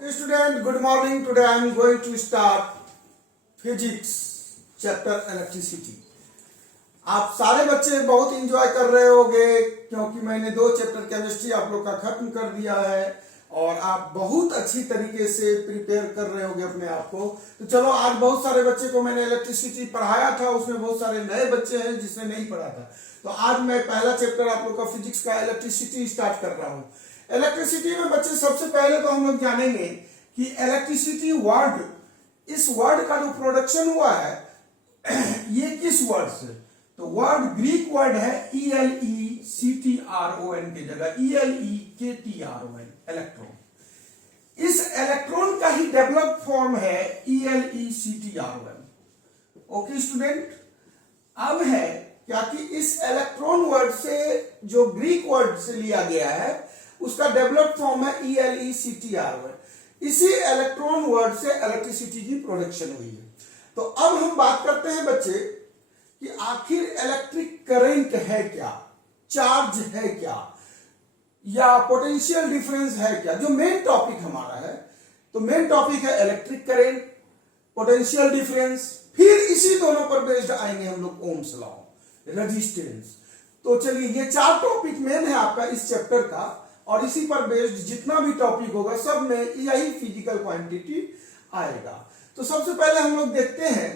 Okay, student, good morning. Today I am going to start physics chapter electricity. आप सारे बच्चे बहुत enjoy कर रहे होंगे क्योंकि मैंने 2 चैप्टर केमिस्ट्री आप लोग का खत्म कर दिया है और आप बहुत अच्छी तरीके से प्रिपेयर कर रहे होंगे अपने आप को। तो चलो, आज बहुत सारे बच्चे को मैंने इलेक्ट्रिसिटी पढ़ाया था, उसमें बहुत सारे नए बच्चे हैं जिसने नहीं पढ़ा था। तो आज मैं पहला चैप्टर आप लोग का फिजिक्स का इलेक्ट्रिसिटी स्टार्ट कर रहा हूँ। इलेक्ट्रिसिटी में बच्चे सबसे पहले तो हम लोग जानेंगे कि इलेक्ट्रिसिटी वर्ड, इस वर्ड का जो प्रोडक्शन हुआ है ये किस वर्ड से? तो वर्ड ग्रीक वर्ड है ELECTRON की जगह ELEKTRON, इलेक्ट्रॉन। इस इलेक्ट्रॉन का ही डेवलप फॉर्म है ELECTRON। ओके स्टूडेंट, अब है क्या कि इस इलेक्ट्रॉन वर्ड से जो ग्रीक वर्ड से लिया गया है उसका डेवलप फॉर्म है ELECTRON। इसी इलेक्ट्रॉन वर्ड से इलेक्ट्रिसिटी की प्रोडक्शन हुई है। तो अब हम बात करते हैं बच्चे कि आखिर इलेक्ट्रिक करंट है क्या, चार्ज है क्या, या पोटेंशियल डिफरेंस है क्या, जो मेन टॉपिक हमारा है। तो मेन टॉपिक है इलेक्ट्रिक करंट, पोटेंशियल डिफरेंस, फिर इसी दोनों पर बेस्ड आएंगे हम लोग ओम्स लॉ, रेजिस्टेंस। तो चलिए, ये 4 टॉपिक मेन है आपका इस चैप्टर का और इसी पर बेस्ड जितना भी टॉपिक होगा सब में यही फिजिकल क्वांटिटी आएगा। तो सबसे पहले हम लोग देखते हैं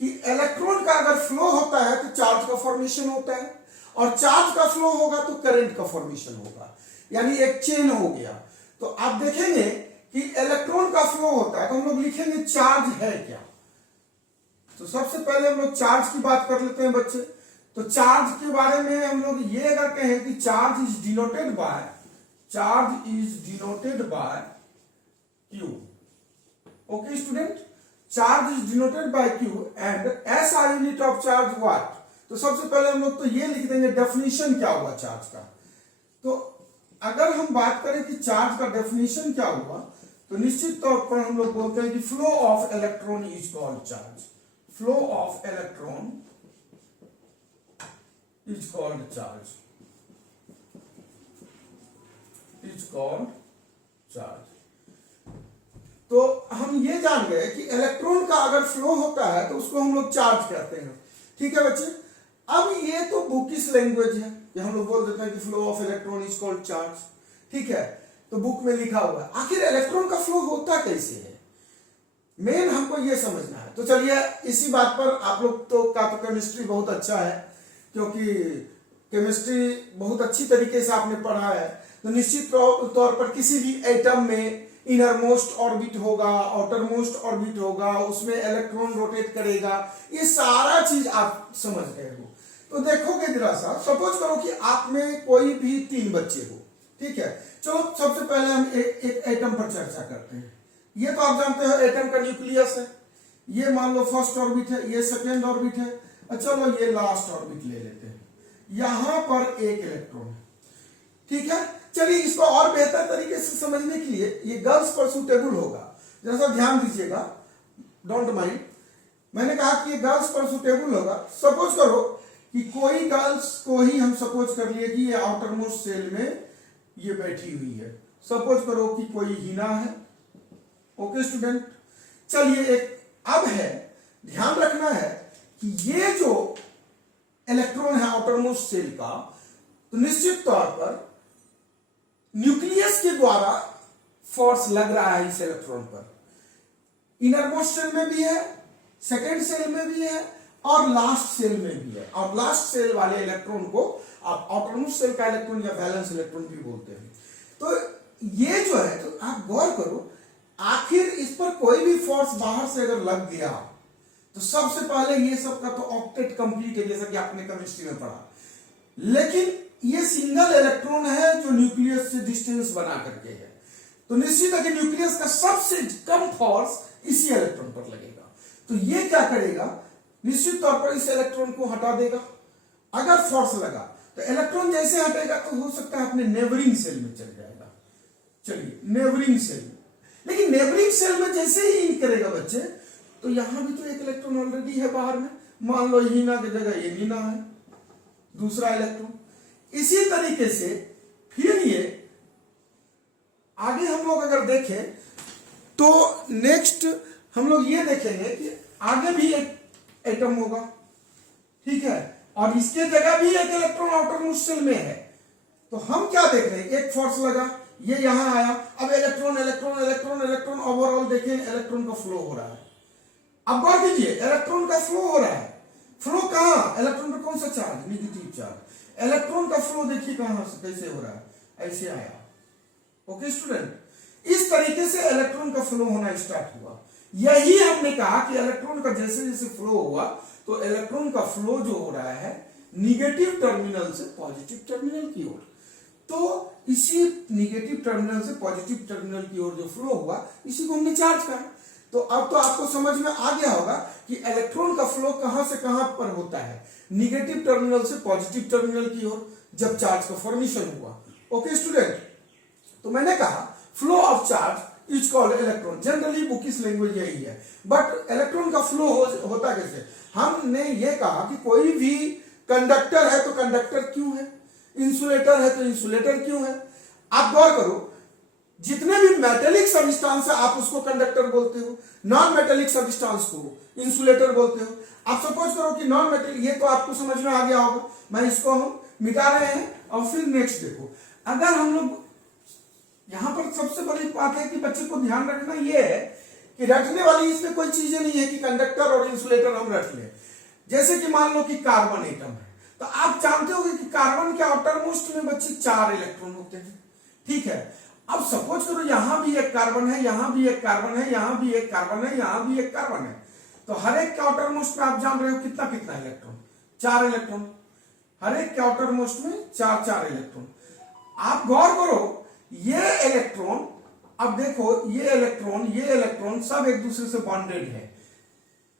कि इलेक्ट्रॉन का अगर फ्लो होता है तो चार्ज का फॉर्मेशन होता है और चार्ज का फ्लो होगा तो करंट का फॉर्मेशन होगा, यानी एक चेन हो गया। तो आप देखेंगे कि इलेक्ट्रॉन का फ्लो होता है तो हम लोग लिखेंगे चार्ज है क्या। तो सबसे पहले हम लोग चार्ज की बात कर लेते हैं बच्चे। तो चार्ज के बारे में हम लोग ये अगर कहें कि charge is denoted by Q। Okay student, charge is denoted by Q and SI unit of charge what. तो सबसे पहले हम लोग तो ये लिख देंगे डेफिनेशन क्या हुआ चार्ज का। तो अगर हम बात करें कि चार्ज का डेफिनेशन क्या हुआ तो निश्चित तौर पर हम लोग बोलते हैं कि flow of electron is called charge. Flow of electron is called charge, is called charge. तो हम ये जान गए कि इलेक्ट्रॉन का अगर फ्लो होता है तो उसको हम लोग चार्ज कहते हैं। ठीक है बच्चे, अब ये तो बुकिश लैंग्वेज है कि हम लोग बोल देते हैं कि flow of electron is called charge. ठीक है, तो बुक में लिखा हुआ है। आखिर इलेक्ट्रॉन का फ्लो होता कैसे है, मेन हमको ये समझना है। तो चलिए, इसी बात पर आप लोग तो का तो केमिस्ट्री बहुत अच्छा है क्योंकि केमिस्ट्री बहुत अच्छी तरीके से आपने पढ़ा है। तो निश्चित तौर पर किसी भी एटम में इनर मोस्ट ऑर्बिट होगा, आउटर मोस्ट ऑर्बिट होगा, उसमें इलेक्ट्रॉन रोटेट करेगा, ये सारा चीज आप समझ गए हो। तो देखोगे जरा सा, सपोज करो कि आप में कोई भी 3 बच्चे हो। ठीक है, चलो सबसे पहले हम एक एटम पर चर्चा करते हैं। ये तो आप जानते हो एटम का न्यूक्लियस है, ये मान लो फर्स्ट ऑर्बिट है, ये सेकेंड ऑर्बिट है, चलो ये लास्ट ऑर्बिट ले लेते हैं। यहां पर एक इलेक्ट्रॉन है। ठीक है, चलिए इसको और बेहतर तरीके से समझने के लिए ये गर्ल्स पर सूटेबल होगा, जरा सा ध्यान दीजिएगा, डोंट माइंड। मैंने कहा कि ये गर्ल्स पर सूटेबल होगा। सपोज करो कि कोई गर्ल्स को ही हम सपोज कर लिए कि ये आउटर मोस्ट सेल में ये बैठी हुई है। सपोज करो कि कोई हिना है। ओके स्टूडेंट, चलिए एक अब है, ध्यान रखना है कि ये जो इलेक्ट्रॉन है आउटर मोस्ट सेल का, तो निश्चित तौर पर न्यूक्लियस के द्वारा फोर्स लग रहा है इस इलेक्ट्रॉन पर। इनर मोस्ट सेल में भी है, सेकेंड सेल में भी है और लास्ट सेल में भी है। और लास्ट सेल वाले इलेक्ट्रॉन को आप आउटर मोस्ट सेल का इलेक्ट्रॉन या वैलेंस इलेक्ट्रॉन भी बोलते हैं। तो ये जो है, तो आप गौर करो, आखिर इस पर कोई भी फोर्स बाहर से अगर लग गया तो सबसे पहले ये सब का तो ऑक्टेट कंप्लीट है, जैसा कि आपने केमिस्ट्री में पढ़ा। लेकिन ये सिंगल इलेक्ट्रॉन है जो न्यूक्लियस से डिस्टेंस बना करके है। तो निश्चित है कि न्यूक्लियस का सबसे कम फोर्स इसी इलेक्ट्रॉन पर लगेगा। तो ये क्या करेगा, निश्चित तौर पर इस इलेक्ट्रॉन को हटा देगा। अगर फोर्स लगा तो इलेक्ट्रॉन जैसे हटेगा तो हो सकता है अपने नेबरिंग सेल में चल जाएगा। चलिए नेबरिंग सेल में, लेकिन नेबरिंग सेल में जैसे ही इन करेगा बच्चे, तो यहां भी तो एक इलेक्ट्रॉन ऑलरेडी है बाहर में। मान लो हीना की जगह ये नीना है, दूसरा इलेक्ट्रॉन। इसी तरीके से फिर ये आगे हम लोग अगर देखें तो नेक्स्ट हम लोग ये देखेंगे कि आगे भी एक एटम होगा, ठीक है, और इसके जगह भी एक इलेक्ट्रॉन आउटर मोस्ट शेल में है। तो हम क्या देख रहे हैं, एक फोर्स लगा, ये यहां आया, अब electron electron electron electron overall देखें इलेक्ट्रॉन का फ्लो हो रहा है। अब गौर कीजिए इलेक्ट्रॉन का फ्लो हो रहा है, फ्लो कहां, इलेक्ट्रॉन पर कौन सा चार्ज, नेगेटिव चार्ज। इलेक्ट्रॉन का फ्लो देखिए कहां से कैसे हो रहा है, ऐसे आया। ओके स्टूडेंट, इस तरीके से इलेक्ट्रॉन का फ्लो होना स्टार्ट हुआ। यही हमने कहा कि इलेक्ट्रॉन का जैसे जैसे फ्लो हुआ तो इलेक्ट्रॉन का फ्लो जो हो रहा है निगेटिव टर्मिनल से पॉजिटिव टर्मिनल की ओर। तो इसी निगेटिव टर्मिनल से पॉजिटिव टर्मिनल की ओर जो फ्लो हुआ इसी को हमने चार्ज कहा। तो अब तो आपको समझ में आ गया होगा कि इलेक्ट्रॉन का फ्लो कहां से कहां पर होता है, निगेटिव टर्मिनल से पॉजिटिव टर्मिनल की ओर जब चार्ज का फॉर्मेशन हुआ। ओके स्टूडेंट, तो मैंने कहा flow of charge is called electron, generally bookish language यही है। बट इलेक्ट्रॉन का फ्लो होता कैसे, हमने ये कहा कि कोई भी कंडक्टर है तो कंडक्टर क्यों है, इंसुलेटर है तो इंसुलेटर क्यों है। आप गौर करो, जितने भी मेटेलिक सब्सटेंस है आप उसको कंडक्टर बोलते हो, नॉन मेटेलिक सब्सटेंस को इंसुलेटर बोलते हो। आप सपोज करो कि नॉन मेटेलिक, ये तो आपको समझ में आ गया होगा, मैं इसको हम मिटा रहे हैं। और फिर नेक्स्ट देखो, अगर हम लोग यहां पर सबसे बड़ी बात है कि बच्चे को ध्यान रखना ये है कि रखने वाली इसमें कोई चीजें नहीं है कि कंडक्टर और इंसुलेटर हम रख लें। जैसे कि मान लो कि कार्बन एटम है, तो आप जानते हो कि कार्बन के आउटर मोस्ट में बच्चे 4 इलेक्ट्रॉन होते हैं, ठीक है। अब सपोज करो यहां भी एक कार्बन है, यहां भी एक कार्बन है, यहां भी एक कार्बन है, यहां भी एक कार्बन है, तो हर एक के आउटर मोस्ट में आप जान रहे हो कितना कितना इलेक्ट्रॉन, 4 इलेक्ट्रॉन। हर एक के आउटर मोस्ट में 4 इलेक्ट्रॉन। आप गौर करो, ये इलेक्ट्रॉन, अब देखो ये इलेक्ट्रॉन सब एक दूसरे से बॉन्डेड है।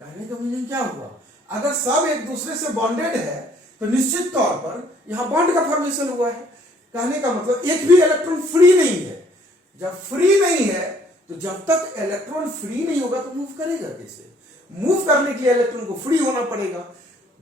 कहने का मीनिंग क्या हुआ, अगर सब एक दूसरे से बॉन्डेड है तो निश्चित तौर पर यहां बॉन्ड का फॉर्मेशन हुआ है। कहने का मतलब एक भी इलेक्ट्रॉन फ्री नहीं है। जब फ्री नहीं है तो जब तक इलेक्ट्रॉन फ्री नहीं होगा तो मूव करेगा कैसे, मूव करने के लिए इलेक्ट्रॉन को फ्री होना पड़ेगा।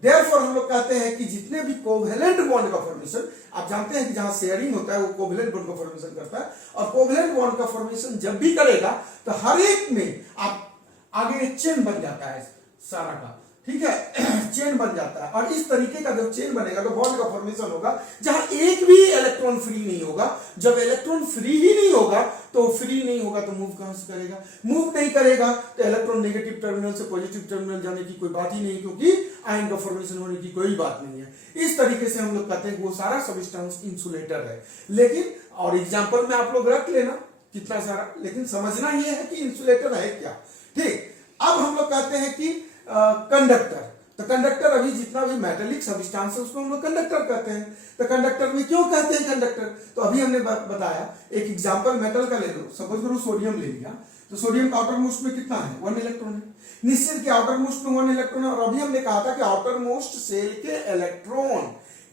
देयरफॉर हम लोग कहते हैं कि जितने भी कोवेलेंट बॉन्ड का फॉर्मेशन, आप जानते हैं कि जहां शेयरिंग होता है वो कोवेलेंट बॉन्ड का फॉर्मेशन करता है, और कोवेलेंट बॉन्ड का फॉर्मेशन जब भी करेगा तो हर एक में आप आगे एक चेन बन जाता है सारा का, ठीक है, चेन बन जाता है। और इस तरीके का जब चेन बनेगा तो बॉन्ड का फॉर्मेशन होगा जहां एक भी इलेक्ट्रॉन फ्री नहीं होगा। जब इलेक्ट्रॉन फ्री ही नहीं होगा तो फ्री नहीं होगा तो मूव कहां से करेगा, मूव नहीं करेगा तो इलेक्ट्रॉन नेगेटिव टर्मिनल से पॉजिटिव टर्मिनल जाने की कोई बात ही नहीं, क्योंकि आयन का फॉर्मेशन होने की कोई बात नहीं है। इस तरीके से हम लोग कहते हैं वो सारा सब्सटेंस इंसुलेटर है। लेकिन और एग्जाम्पल में आप लोग रख लेना कितना सारा, लेकिन समझना यह है कि इंसुलेटर है क्या। ठीक, अब हम लोग कहते हैं कि कंडक्टर, तो कंडक्टर अभी जितना भी मेटेलिक सब्सटेंस है उसको हम लोग कंडक्टर कहते हैं। तो कंडक्टर में क्यों कहते हैं कंडक्टर, तो अभी हमने बताया, एक एग्जांपल मेटल का ले लो, सपोज करो सोडियम ले लिया, तो सोडियम का आउटर मोस्ट में कितना है, 1 इलेक्ट्रॉन है। निश्चित के आउटर मोस्ट में 1 इलेक्ट्रॉन है। और अभी हमने कहा था कि आउटर मोस्ट सेल के इलेक्ट्रॉन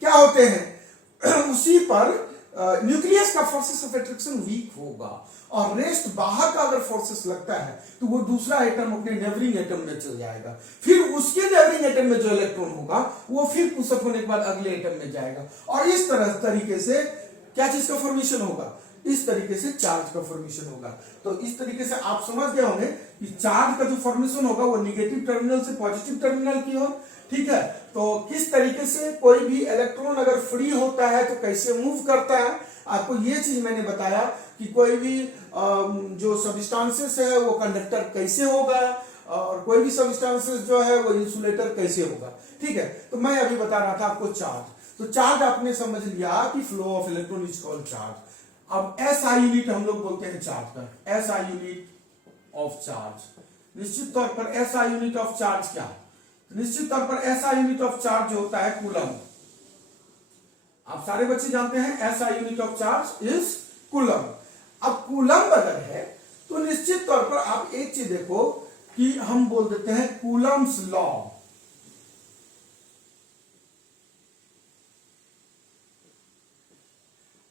क्या होते हैं, उसी पर न्यूक्लियस का फोर्सेस ऑफ अट्रैक्शन वीक होगा, और रेस्ट बाहर का अगर फोर्सेस लगता है तो वो दूसरा एटम अपने नेबरिंग एटम में चल जाएगा, फिर उसके नेबरिंग एटम में जो इलेक्ट्रॉन होगा वो फिर पुशअप होने के बाद अगले एटम में जाएगा, और इस तरीके से क्या चीज का फॉर्मेशन होगा, इस तरीके से चार्ज का फॉर्मेशन होगा। तो इस तरीके से आप समझ गए होंगे कि चार्ज का जो फॉर्मेशन होगा वो निगेटिव टर्मिनल से पॉजिटिव टर्मिनल की ओर, ठीक है। तो किस तरीके से कोई भी इलेक्ट्रॉन अगर फ्री होता है तो कैसे मूव करता है, आपको ये चीज मैंने बताया कि कोई भी जो सब्सटेंसेस है वो कंडक्टर कैसे होगा, और कोई भी सब्सटेंसेस जो है वो इंसुलेटर कैसे होगा, ठीक है। तो मैं अभी बता रहा था आपको चार्ज, तो चार्ज आपने समझ लिया कि flow of electron is called charge. अब एसआई यूनिट हम लोग बोलते हैं चार्ज का, एसआई यूनिट ऑफ चार्ज। निश्चित तौर पर एसआई यूनिट ऑफ चार्ज क्या है, निश्चित तौर पर एसआई यूनिट ऑफ चार्ज जो होता है कूलम। आप सारे बच्चे जानते हैं SI unit of charge is coulomb. अब कूलम अगर है तो निश्चित तौर पर आप एक चीज देखो कि हम बोल देते हैं कूलम्स लॉ।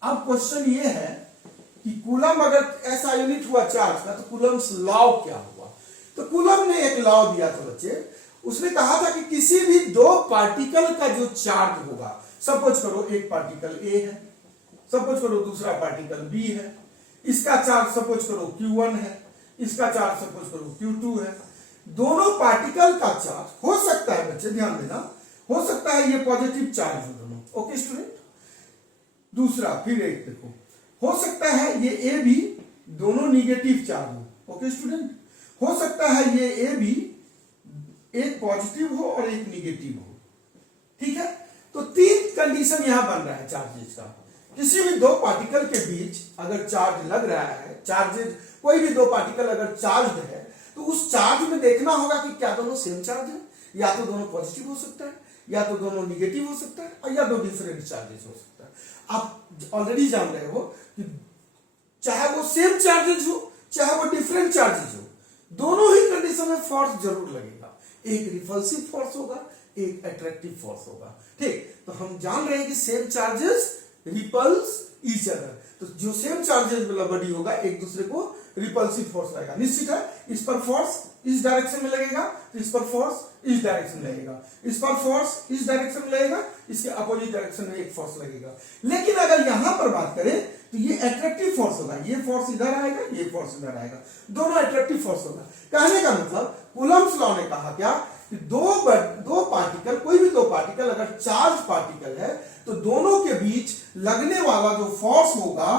अब क्वेश्चन ये है कि कूलम अगर ऐसा यूनिट हुआ चार्ज का तो कूलम्स लॉ क्या हुआ। तो कूलम ने एक लॉ दिया था बच्चे, उसने कहा था कि किसी भी 2 पार्टिकल का जो चार्ज होगा, सपोज करो एक पार्टिकल ए है, सपोज करो दूसरा पार्टिकल बी है, इसका चार्ज सपोज करो Q1 है, इसका चार्ज सपोज करो Q2 है। दोनों पार्टिकल का चार्ज हो सकता है बच्चे, ध्यान देना, हो सकता है ये पॉजिटिव चार्ज हो दोनों। Okay student. दूसरा फिर एक देखो, हो सकता है ये ए बी दोनों निगेटिव चार्ज हो। Okay student. हो सकता है ये ए बी एक पॉजिटिव हो और एक निगेटिव हो। ठीक है, तो तीन कंडीशन यहां बन रहा है चार्जेस का। किसी भी दो पार्टिकल के बीच अगर चार्ज लग रहा है, चार्जेस कोई भी दो पार्टिकल अगर चार्ज है तो उस चार्ज में देखना होगा कि क्या दोनों सेम चार्ज है, या तो दोनों पॉजिटिव हो सकता है, या तो दोनों निगेटिव हो सकता है, और या दो डिफरेंट चार्जेस हो सकता है। आप ऑलरेडी जान रहे हो कि चाहे वो सेम चार्जेस हो चाहे वो डिफरेंट चार्जेस हो, दोनों ही कंडीशन में फोर्स जरूर लगेगा। एक रिपल्सिव फोर्स होगा, एक अट्रैक्टिव फोर्स होगा। ठीक, तो हम जान रहे हैं कि same charges repels each other, तो जो सेम चार्जेस वाला बॉडी होगा एक दूसरे को रिपल्सिव फोर्स लगेगा। निश्चित है, इस पर फोर्स इस डायरेक्शन में लगेगा, इस पर फोर्स इस डायरेक्शन में लगेगा, इस पर फोर्स इस डायरेक्शन में लगेगा, इसके अपोजिट डायरेक्शन में एक फोर्स लगेगा। लेकिन अगर यहां पर बात करें तो ये अट्रैक्टिव फोर्स होगा, ये फोर्स इधर आएगा, ये फोर्स इधर आएगा, दोनों अट्रैक्टिव फोर्स होगा। कहने का मतलब कूलम्ब्स लॉ ने कहा क्या कि दो पार्टिकल, कोई भी दो पार्टिकल अगर चार्ज पार्टिकल है तो दोनों के बीच लगने वाला जो फोर्स होगा,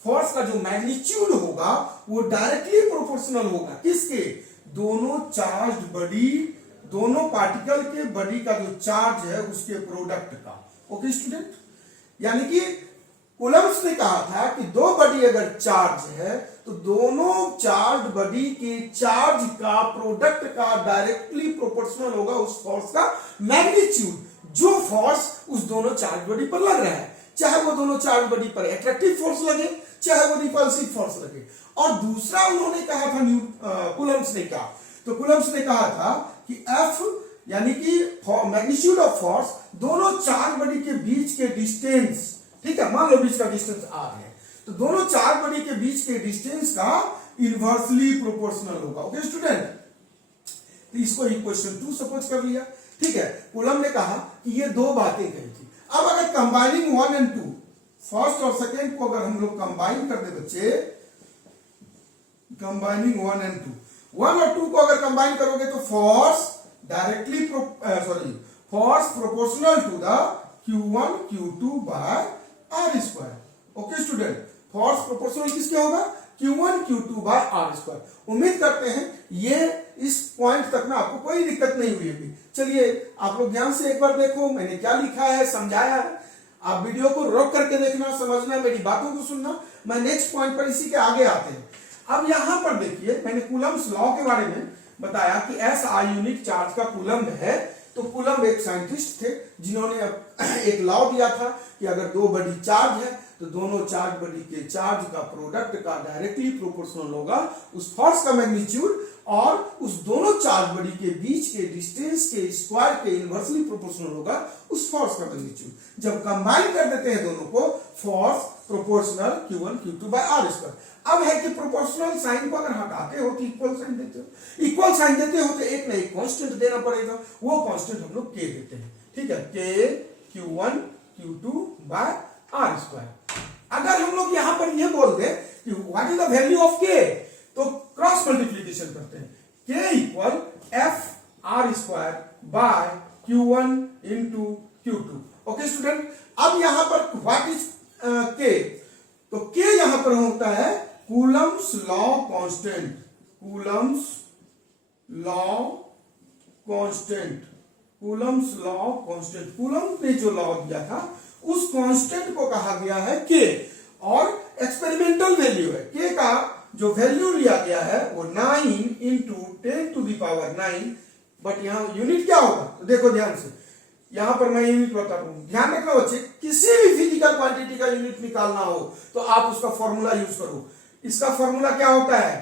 फोर्स का जो मैग्नीट्यूड होगा वो डायरेक्टली प्रोपोर्शनल होगा किसके, दोनों चार्ज बॉडी, दोनों पार्टिकल के बॉडी का जो चार्ज है उसके प्रोडक्ट का। Okay student. यानी कि कूलम्ब्स ने कहा था कि दो बॉडी अगर चार्ज है तो दोनों चार्ज बॉडी के चार्ज का प्रोडक्ट का डायरेक्टली प्रोपोर्शनल होगा उस फोर्स का मैग्नीट्यूड, जो फोर्स उस दोनों चार्ज बॉडी पर लग रहा है, चाहे वो दोनों चार्ज बॉडी पर अट्रैक्टिव फोर्स लगे चाहे वो रिपल्सिव फोर्स लगे। और दूसरा उन्होंने कहा था, कूलम्ब्स ने कहा, तो कूलम्ब्स ने कहा था कि F यानी कि मैग्नीट्यूड ऑफ फोर्स दोनों चार्ज बॉडी के बीच के डिस्टेंस, ठीक है, मान लो बीच का डिस्टेंस r है, तो दोनों चार्ज बॉडी के बीच के डिस्टेंस का इनवर्सली प्रोपोर्शनल होगा। Okay student. तो इसको इक्वेशन 2 सपोज कर लिया। ठीक है, कूलम्ब ने कहा कि ये दो बातें कही थी। अब अगर कंबाइनिंग 1 और 2, फर्स्ट और सेकेंड को अगर हम लोग कंबाइन कर दे बच्चे, कंबाइनिंग 1 और 2, 1 और 2 को अगर कंबाइन करोगे तो force directly force proportional to the Q1 Q2 by R square. Okay student, force proportional किसके होगा, Q1 Q2 by R square. उम्मीद करते हैं ये इस पॉइंट तक में आपको कोई दिक्कत नहीं हुई होगी। चलिए आप लोग ध्यान से एक बार देखो मैंने क्या लिखा है, समझाया है। आप वीडियो को रोक करके देखना, समझना, मेरी बातों को सुनना। मैं नेक्स्ट पॉइंट पर इसी के आगे आते हैं। अब यहां पर देखिए, मैंने कूलम्ब्स लॉ के बारे में बताया कि SI यूनिट चार्ज का कूलम्ब है। तो कूलम्ब एक साइंटिस्ट थे जिन्होंने एक लॉ दिया था कि अगर दो बॉडी चार्ज है तो दोनों चार्ज बॉडी के चार्ज का प्रोडक्ट का डायरेक्टली प्रोपोर्शनल होगा उस फोर्स का मैग्नीट्यूड, और उस दोनों चार्ज बॉडी के बीच के डिस्टेंस के स्क्वायर के इनवर्सली प्रोपोर्शनल होगा उस फोर्स का मैग्नीट्यूड। जब कंबाइन कर देते हैं दोनों को, force proportional Q1 Q2 by R square. अब है कि प्रोपोर्शनल साइन को अगर हटाते हो तो इक्वल साइन देते हो, इक्वल साइन देते हो तो एक ना एक कांस्टेंट देना पड़ेगा, वो कांस्टेंट हम लोग K देते हैं। ठीक है, K Q1 Q2 by R square. अगर हम लोग यहां पर ये बोल दें कि what is the value of K, तो क्रॉस मल्टीप्लीकेशन करते हैं, K equal F R square by Q1 into Q2। Okay student. अब यहां पर व्हाट इज K, तो K यहां पर होता है Coulomb's law constant, Coulomb's law constant, Coulomb's law constant. Coulomb ने जो लॉ दिया था उस कांस्टेंट को कहा गया है K, और एक्सपेरिमेंटल वैल्यू है K का जो वैल्यू लिया गया है वो 9 into 10 to the power 9। But यहां यूनिट क्या होगा, तो देखो ध्यान से, यहां पर मैं यूनिट बता रहा हूं, ध्यान रखना बच्चे, किसी भी फिजिकल क्वांटिटी का यूनिट निकालना हो तो आप उसका फॉर्मूला यूज करो। इसका फॉर्मूला क्या होता है,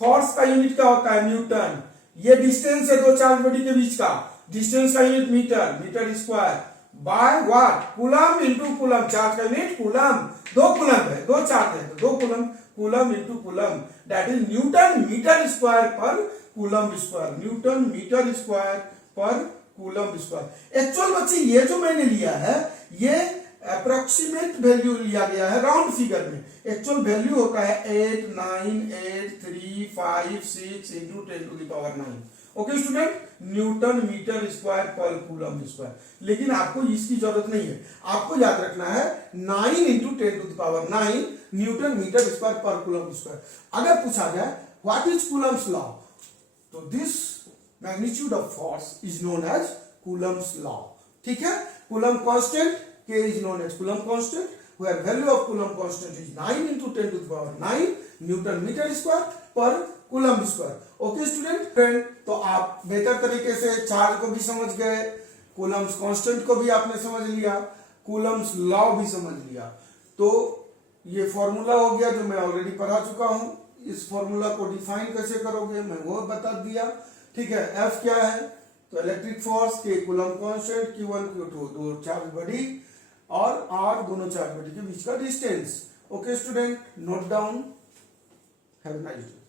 फोर्स का यूनिट क्या होता है, न्यूटन। ये डिस्टेंस है दो चार्ज बॉडी के बीच का, डिस्टेंस का unit metre, metre square, by what, coulomb into coulomb, charge का यूनिट कूलम्ब, दो कूलम्ब है, दो चार्ज है तो दो coulomb, coulomb into coulomb, that is newton metre square per coulomb square, newton metre square per coulomb square. Actual बच्चे ये जो मैंने लिया है ये अप्रोक्सीमेट वैल्यू लिया गया है राउंड फिगर में, एक्चुअल वैल्यू होता है 89835 into 10⁹9। Okay student, newton metre square पर कूलम स्क्वायर। लेकिन आपको इसकी जरूरत नहीं है, आपको याद रखना है 9 इंटू 10⁹9 न्यूटन मीटर स्क्वायर पर कूलम स्क्वायर। अगर पूछा जाए व्हाट इज कूलम्स लॉ, तो this magnitude of force is known as Coulomb's law. ठीक है, Coulomb constant K is known as Coulomb constant, where value of Coulomb constant is 9 into 10⁹9 newton metre square पर coulomb square. Okay student, तो आप बेहतर तरीके से charge को भी समझ गए, कूलम्स कांस्टेंट को भी आपने समझ लिया, कूलम्स लॉ भी समझ लिया। तो ये फॉर्मूला हो गया जो मैं ऑलरेडी पढ़ा चुका हूं। इस फॉर्मूला को डिफाइन कैसे करोगे मैं वो बता दिया। ठीक है, F क्या है, तो इलेक्ट्रिक फोर्स के कूलम कांस्टेंट Q1 Q2 दो चार्ज बॉडी और R दोनों चार्ज बॉडी के बीच का distance. Okay student, note down, have a nice day.